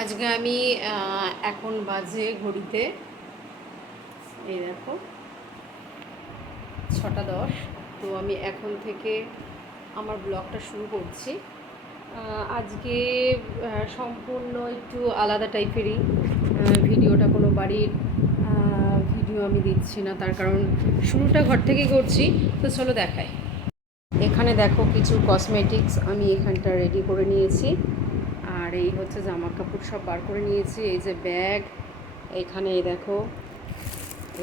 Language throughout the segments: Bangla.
আজকে আমি এখন বাজে ঘড়িতে। এই দেখো, ছটা দশ। তো আমি এখন থেকে আমার ব্লগটা শুরু করছি। আজকে সম্পূর্ণ একটু আলাদা টাইপেরই ভিডিওটা কোনো বাড়ির ভিডিও আমি দিচ্ছি না। তার কারণ শুরুটা ঘর থেকেই করছি। তো চলো দেখাই। এখানে দেখো কিছু কসমেটিক্স আমি এখানটা রেডি করে নিয়েছি। আর এই হচ্ছে জামা কাপড় সব বার করে নিয়েছি। এই যে ব্যাগ, এখানে এই দেখো,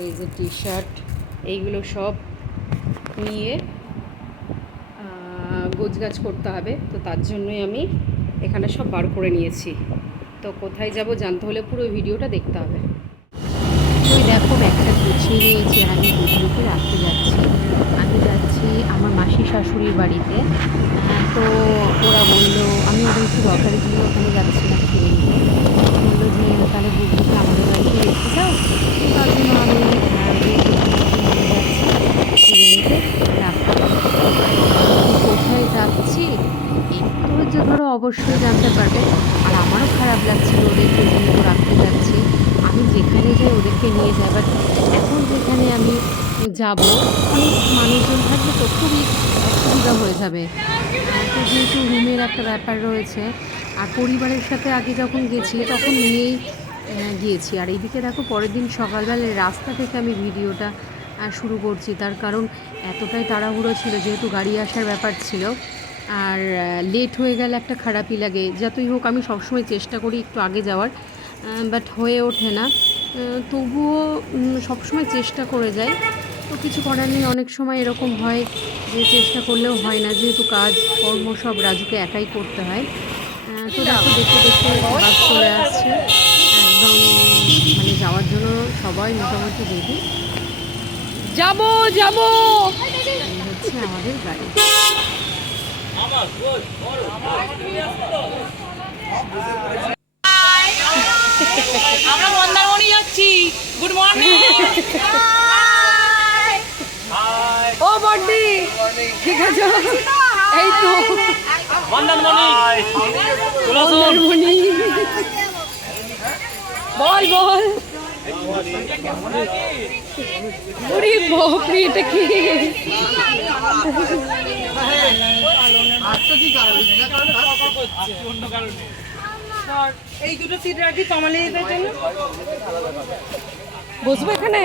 এই যে টি শার্ট এইগুলো সব নিয়ে গোছগাছ করতে হবে। তো তার জন্যই আমি এখানে সব বার করে নিয়েছি। তো কোথায় যাব জানতে হলে পুরো ভিডিওটা দেখতে হবে। তুই দেখো, ব্যাগটা গুছিয়ে নিয়েছি আমি গুছিয়ে রাখতে যাচ্ছি। আমি যাচ্ছি আমার মাসি শাশুড়ির বাড়িতে আহ, তো ওরা বলল আমি ওদের একটু দরকারি আমি রাখতে কোথায় যাচ্ছি। ধরো অবশ্যই জানতে পারবে। আর আমারও খারাপ লাগছিল ওদেরকে যেহেতু রাখতে যাচ্ছি। আমি যেখানে যাই ওদেরকে নিয়ে যাই। বাট এখন যেখানে আমি যাব অনেক মানুষজন থাকলে তো খুবই অসুবিধা হয়ে যাবে। যেহেতু রুমের একটা ব্যাপার রয়েছে আর পরিবারের সাথে আগে যখন গেছি, তখন নিয়েই গিয়েছি। আর এইদিকে দেখো, পরের দিন সকালবেলায় রাস্তা থেকে আমি ভিডিওটা শুরু করছি। তার কারণ এতটাই তাড়াহুড়ো ছিল, যেহেতু গাড়ি আসার ব্যাপার ছিল। আর লেট হয়ে গেলে একটা খারাপই লাগে। যতই হোক, আমি সবসময় চেষ্টা করি একটু আগে যাওয়ার বাট হয়ে ওঠে না। তবুও সবসময় চেষ্টা করে যাই। তো কিছু করার নেই। অনেক সময় এরকম হয় যে, চেষ্টা করলেও হয় না। যেহেতু কাজ, কর্ম সব রাজুকে একাই করতে হয়। তো দেখো দেখতে দেখতে বাস চলে আসছে। একদম মানে যাওয়ার জন্য সবাই মোটামুটি রেডি যাব যাব। হচ্ছে আমাদের গাড়ি। আমরা মন্দারমণি যাচ্ছি। গুড মর্নিং ও বড্ডি ঠিক আছে? এই তো। মন্দারমণি। বল বল। ওরে বাপরে এটা কি? এই দুটো সিট রাখি কমালে জন্য। বসবো এখানে?